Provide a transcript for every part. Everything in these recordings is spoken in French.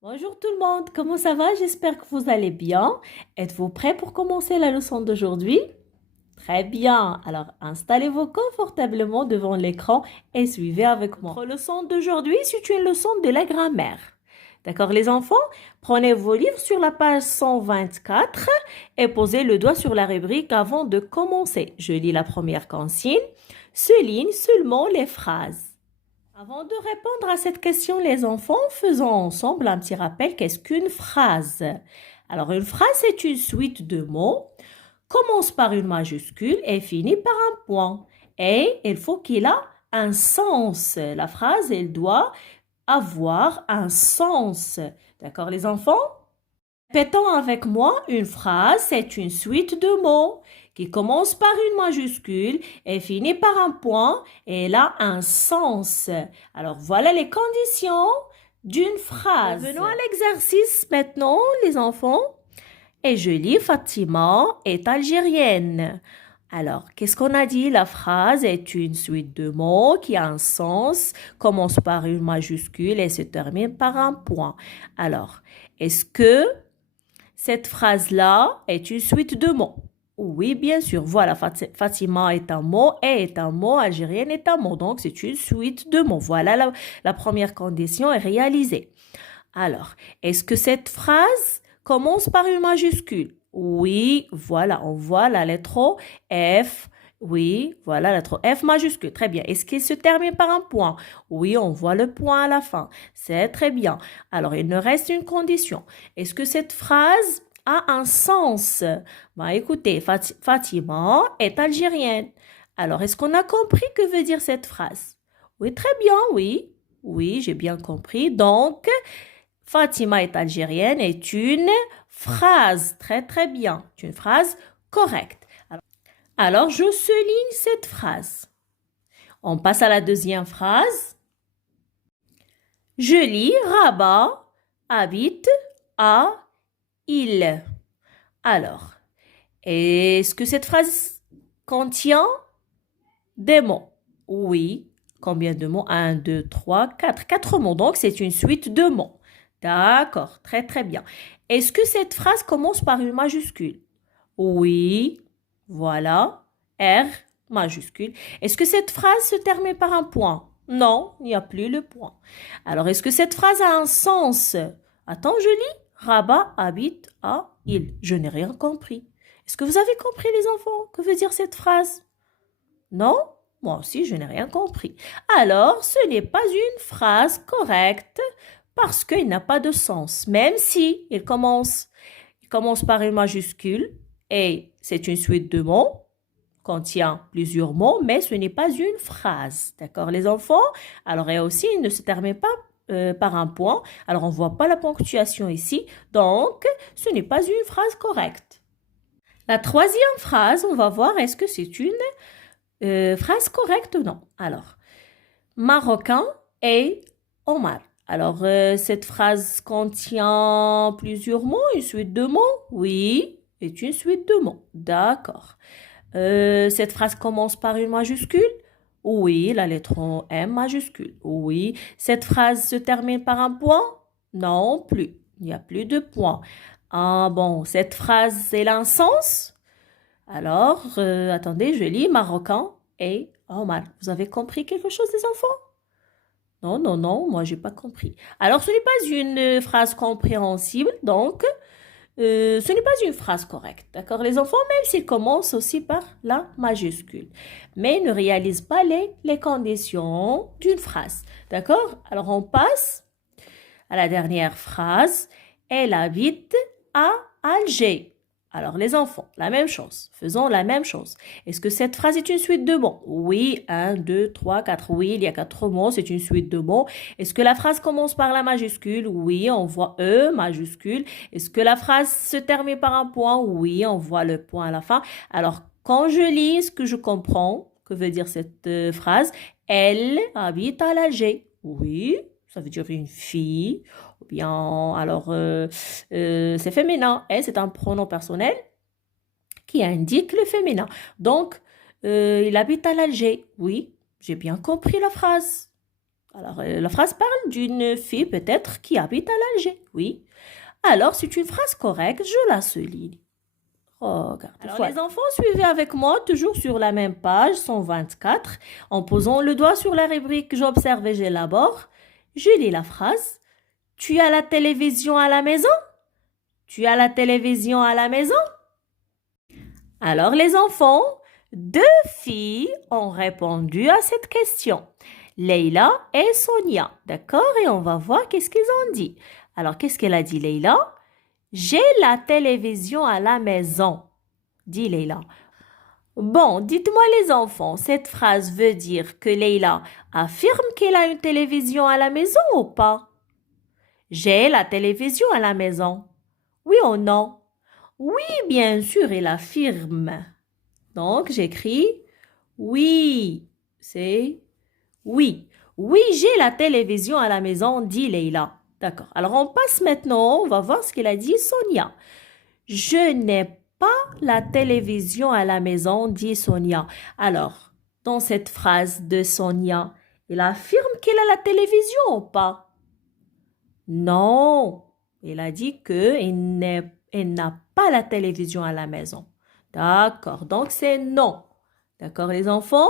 Bonjour tout le monde, comment ça va? J'espère que vous allez bien. Êtes-vous prêts pour commencer la leçon d'aujourd'hui? Très bien, alors installez-vous confortablement devant l'écran et suivez avec moi. Notre leçon d'aujourd'hui, c'est une leçon de la grammaire. D'accord les enfants? Prenez vos livres sur la page 124 et posez le doigt sur la rubrique avant de commencer. Je lis la première consigne. Souligne seulement les phrases. Avant de répondre à cette question, les enfants, faisons ensemble un petit rappel. Qu'est-ce qu'une phrase? Alors, une phrase, c'est une suite de mots, commence par une majuscule et finit par un point. Et il faut qu'il a un sens. La phrase, elle doit avoir un sens. D'accord, les enfants? Répétons avec moi, une phrase, c'est une suite de mots qui commence par une majuscule et finit par un point et elle a un sens. Alors voilà les conditions d'une phrase. Venons à l'exercice maintenant, les enfants. Et je lis Fatima est algérienne. Alors, qu'est-ce qu'on a dit? La phrase est une suite de mots qui a un sens, commence par une majuscule et se termine par un point. Alors, est-ce que cette phrase-là est une suite de mots? Oui, bien sûr. Voilà, Fatima est un mot, est un mot, algérienne est un mot. Donc, c'est une suite de mots. Voilà, la première condition est réalisée. Alors, est-ce que cette phrase commence par une majuscule? Oui, voilà, on voit la lettre O, F. Oui, voilà la lettre F majuscule. Très bien. Est-ce qu'il se termine par un point? Oui, on voit le point à la fin. C'est très bien. Alors, il nous reste une condition. Est-ce que cette phrase a un sens? Bah, écoutez, Fatima est algérienne. Alors, est-ce qu'on a compris que veut dire cette phrase? Oui, très bien, oui. Oui, j'ai bien compris. Donc, Fatima est algérienne est une phrase. Très, très bien. Une phrase correcte. Alors, je souligne cette phrase. On passe à la deuxième phrase. Je lis Rabat habite à île. Alors, est-ce que cette phrase contient des mots? Oui. Combien de mots? Un, deux, trois, quatre. Quatre mots. Donc, c'est une suite de mots. D'accord. Très, très bien. Est-ce que cette phrase commence par une majuscule? Oui. Voilà. R majuscule. Est-ce que cette phrase se termine par un point? Non, il n'y a plus le point. Alors, est-ce que cette phrase a un sens? Attends, je lis. Rabat habite à île. Je n'ai rien compris. Est-ce que vous avez compris, les enfants? Que veut dire cette phrase? Non? Moi aussi, je n'ai rien compris. Alors, ce n'est pas une phrase correcte parce qu'il n'a pas de sens, même si il commence par une majuscule et c'est une suite de mots, contient plusieurs mots, mais ce n'est pas une phrase. D'accord, les enfants? Alors, et aussi, il ne se termine pas par un point. Alors, on ne voit pas la ponctuation ici. Donc, ce n'est pas une phrase correcte. La troisième phrase, on va voir est-ce que c'est une phrase correcte ou non. Alors, Marocain et Omar. Alors, cette phrase contient plusieurs mots, une suite de mots? Oui, c'est une suite de mots. D'accord. Cette phrase commence par une majuscule? Oui, la lettre M majuscule. Oui. Cette phrase se termine par un point? Non plus. Il n'y a plus de point. Ah bon, cette phrase, elle a un sens? Alors, attendez, je lis Marocain et Omar. Vous avez compris quelque chose, les enfants? Non, non, non, moi, j'ai pas compris. Alors, ce n'est pas une phrase compréhensible, donc, ce n'est pas une phrase correcte. D'accord, les enfants, même s'ils commencent aussi par la majuscule. Mais ils ne réalisent pas les conditions d'une phrase. D'accord? Alors, on passe à la dernière phrase. Elle habite à Alger. Alors, les enfants, la même chose. Faisons la même chose. Est-ce que cette phrase est une suite de mots? Oui, un, deux, trois, quatre. Oui, il y a quatre mots, c'est une suite de mots. Est-ce que la phrase commence par la majuscule? Oui, on voit E majuscule. Est-ce que la phrase se termine par un point? Oui, on voit le point à la fin. Alors, quand je lis ce que je comprends, que veut dire cette phrase? Elle habite à Alger. Oui, ça veut dire une fille. Ou bien, alors, c'est féminin. Elle, c'est un pronom personnel qui indique le féminin. Donc, il habite à l'Alger. Oui, j'ai bien compris la phrase. Alors, la phrase parle d'une fille peut-être qui habite à l'Alger. Oui. Alors, c'est une phrase correcte, je la souligne. Regarde. Alors, les enfants, suivez avec moi, toujours sur la même page, 124, en posant le doigt sur la rubrique J'observe et j'élabore. Je lis la phrase. Tu as la télévision à la maison? Tu as la télévision à la maison? Alors, les enfants, 2 filles ont répondu à cette question. Leïla et Sonia. D'accord? Et on va voir qu'est-ce qu'ils ont dit. Alors, qu'est-ce qu'elle a dit, Leïla? J'ai la télévision à la maison, dit Leïla. Bon, dites-moi les enfants, cette phrase veut dire que Leïla affirme qu'elle a une télévision à la maison ou pas? J'ai la télévision à la maison. Oui ou non? Oui, bien sûr, elle affirme. Donc, j'écris oui. C'est oui. Oui, j'ai la télévision à la maison, dit Leïla. D'accord. Alors, on passe maintenant, on va voir ce qu'elle a dit Sonia. Je n'ai pas la télévision à la maison, dit Sonia. Alors, dans cette phrase de Sonia, elle affirme qu'elle a la télévision ou pas? Non. Elle a dit qu'elle n'a pas la télévision à la maison. D'accord. Donc, c'est non. D'accord, les enfants?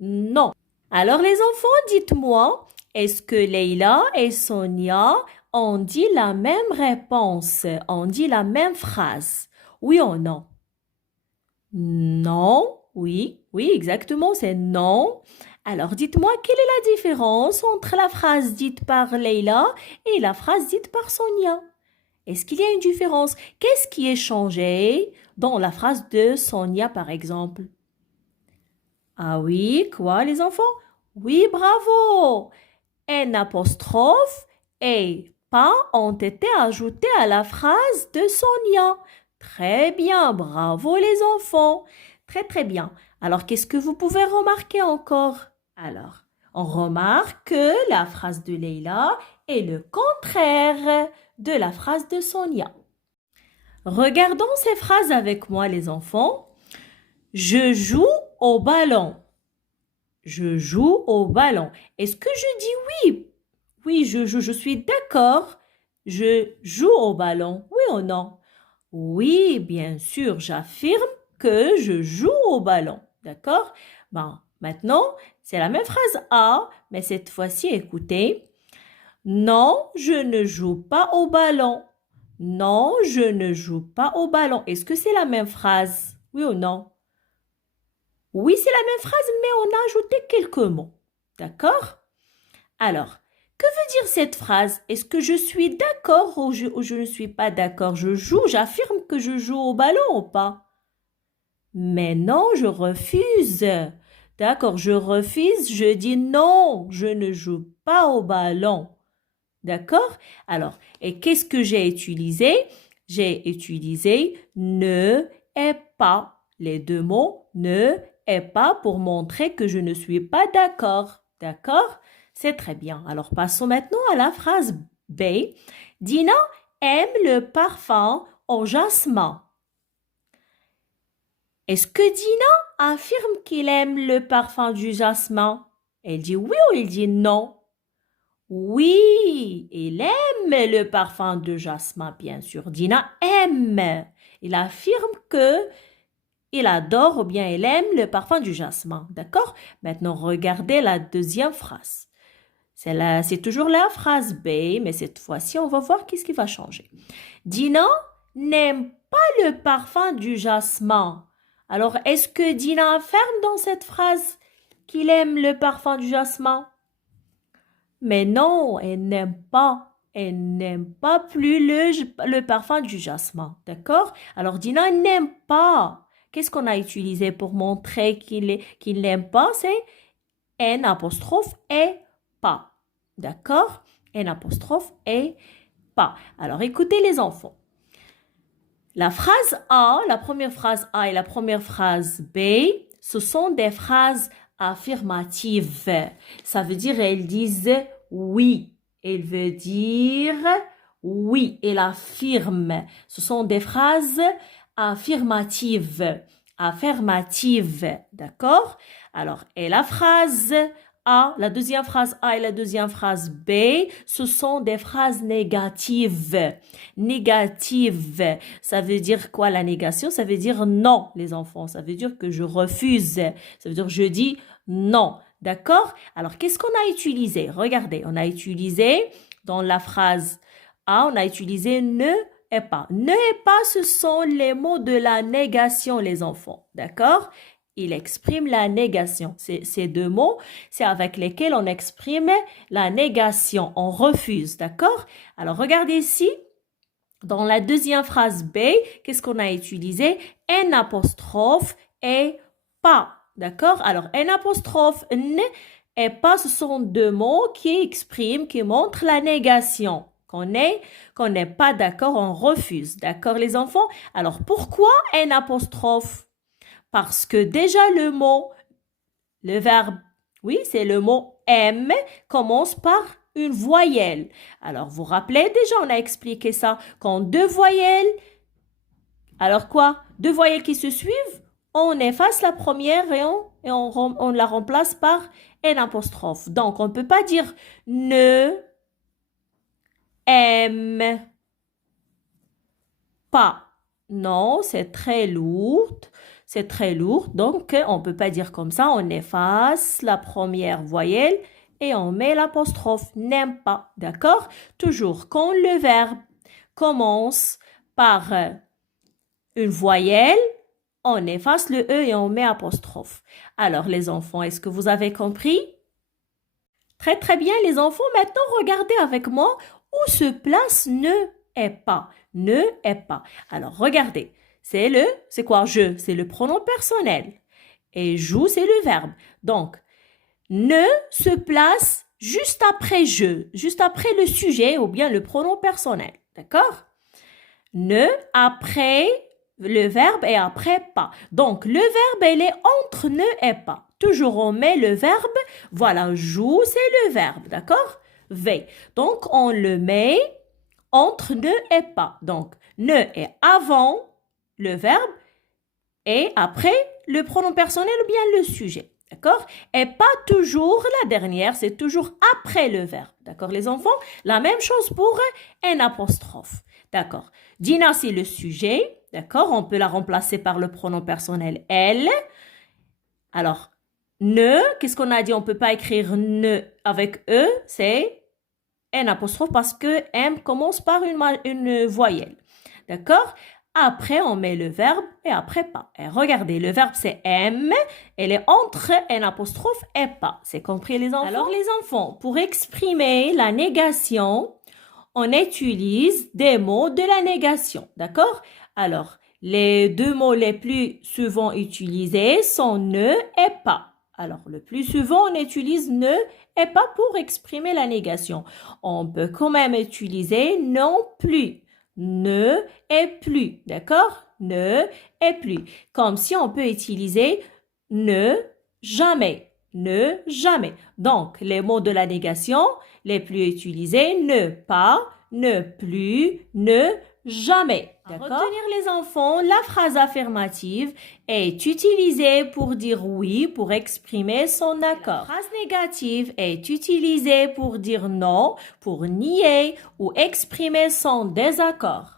Non. Alors, les enfants, dites-moi, est-ce que Leïla et Sonia ont dit la même réponse, ont dit la même phrase? Oui ou non? Non, oui, oui, exactement, c'est non. Alors, dites-moi, quelle est la différence entre la phrase dite par Leïla et la phrase dite par Sonia? Est-ce qu'il y a une différence? Qu'est-ce qui est changé dans la phrase de Sonia, par exemple? Ah oui, quoi les enfants? Oui, bravo! Un apostrophe et pas ont été ajoutés à la phrase de Sonia. Très bien, bravo les enfants. Très très bien. Alors, qu'est-ce que vous pouvez remarquer encore? Alors, on remarque que la phrase de Leïla est le contraire de la phrase de Sonia. Regardons ces phrases avec moi les enfants. Je joue au ballon. Je joue au ballon. Est-ce que je dis oui? Oui, je suis d'accord. Je joue au ballon. Oui ou non? Oui, bien sûr, j'affirme que je joue au ballon. D'accord? Bon, maintenant, c'est la même phrase A, mais cette fois-ci, écoutez. Non, je ne joue pas au ballon. Non, je ne joue pas au ballon. Est-ce que c'est la même phrase? Oui ou non? Oui, c'est la même phrase, mais on a ajouté quelques mots. D'accord? Alors, que veut dire cette phrase? Est-ce que je suis d'accord ou je ne suis pas d'accord? Je joue, j'affirme que je joue au ballon ou pas? Mais non, je refuse. D'accord, je refuse, je dis non, je ne joue pas au ballon. D'accord? Alors, et qu'est-ce que j'ai utilisé? J'ai utilisé ne et pas. Les 2 mots ne et pas pour montrer que je ne suis pas d'accord. D'accord? C'est très bien. Alors, passons maintenant à la phrase B. Dina aime le parfum au jasmin. Est-ce que Dina affirme qu'il aime le parfum du jasmin? Elle dit oui ou elle dit non? Oui, il aime le parfum de jasmin, bien sûr. Dina aime. Il affirme que il adore ou bien il aime le parfum du jasmin. D'accord? Maintenant, regardez la deuxième phrase. C'est toujours la phrase B, mais cette fois-ci, on va voir qu'est-ce qui va changer. Dina n'aime pas le parfum du jasmin. Alors, est-ce que Dina affirme dans cette phrase qu'il aime le parfum du jasmin? Mais non, elle n'aime pas. Elle n'aime pas plus le parfum du jasmin. D'accord? Alors, Dina n'aime pas. Qu'est-ce qu'on a utilisé pour montrer qu'il n'aime pas? C'est N apostrophe et pas. D'accord? N apostrophe et pas. Alors, écoutez les enfants. La phrase A, la première phrase A et la première phrase B, ce sont des phrases affirmatives. Ça veut dire elles disent oui. Elle veut dire oui. Elle affirme. Ce sont des phrases affirmatives. Affirmatives. D'accord? Alors, et la phrase A, la deuxième phrase A et la deuxième phrase B, ce sont des phrases négatives. Négatives. Ça veut dire quoi la négation? Ça veut dire non, les enfants. Ça veut dire que je refuse. Ça veut dire que je dis non. D'accord? Alors, qu'est-ce qu'on a utilisé? Regardez, on a utilisé dans la phrase A, on a utilisé ne et pas. Ne et pas, ce sont les mots de la négation, les enfants. D'accord? Il exprime la négation. Ces deux mots, c'est avec lesquels on exprime la négation. On refuse, d'accord? Alors, regardez ici, dans la deuxième phrase B, qu'est-ce qu'on a utilisé? Un apostrophe et pas, d'accord? Alors, un apostrophe, n et pas, ce sont deux mots qui expriment, qui montrent la négation. Qu'on n'est pas d'accord, on refuse, d'accord les enfants? Alors, pourquoi un apostrophe? Parce que déjà le verbe, oui, c'est le mot aime, commence par une voyelle. Alors, vous rappelez, déjà, on a expliqué ça. Quand deux voyelles, alors quoi? Deux voyelles qui se suivent, on efface la première et on la remplace par un apostrophe. Donc, on ne peut pas dire ne aime pas. Non, c'est très lourd. C'est très lourd, donc on ne peut pas dire comme ça. On efface la première voyelle et on met l'apostrophe n'aime pas, d'accord? Toujours quand le verbe commence par une voyelle, on efface le E et on met apostrophe. Alors les enfants, est-ce que vous avez compris? Très très bien les enfants. Maintenant, regardez avec moi où se place ne est pas. Ne est pas. Alors regardez. C'est quoi je? C'est le pronom personnel. Et joue, c'est le verbe. Donc, ne se place juste après je, juste après le sujet ou bien le pronom personnel. D'accord? Ne après le verbe et après pas. Donc, le verbe, elle est entre ne et pas. Toujours on met le verbe. Voilà, joue, c'est le verbe. D'accord? V. Donc, on le met entre ne et pas. Donc, ne est avant le verbe et après le pronom personnel ou bien le sujet. D'accord? Et pas toujours la dernière, c'est toujours après le verbe. D'accord, les enfants? La même chose pour un apostrophe. D'accord. Dina, c'est le sujet. D'accord? On peut la remplacer par le pronom personnel elle. Alors, ne, qu'est-ce qu'on a dit? On ne peut pas écrire ne avec E, c'est un apostrophe parce que M commence par une voyelle. D'accord? Après, on met le verbe et après pas. Et regardez, le verbe c'est aime. Elle est entre un apostrophe et pas. C'est compris les enfants? Alors les enfants, pour exprimer la négation, on utilise des mots de la négation. D'accord? Alors, les deux mots les plus souvent utilisés sont ne et pas. Alors, le plus souvent, on utilise ne et pas pour exprimer la négation. On peut quand même utiliser non plus. Ne et plus, d'accord? Ne et plus. Comme si on peut utiliser ne, jamais, ne, jamais. Donc, les mots de la négation les plus utilisés, ne pas, ne plus, ne, jamais. D'accord? Retenir les enfants, la phrase affirmative est utilisée pour dire oui, pour exprimer son accord. La phrase négative est utilisée pour dire non, pour nier ou exprimer son désaccord.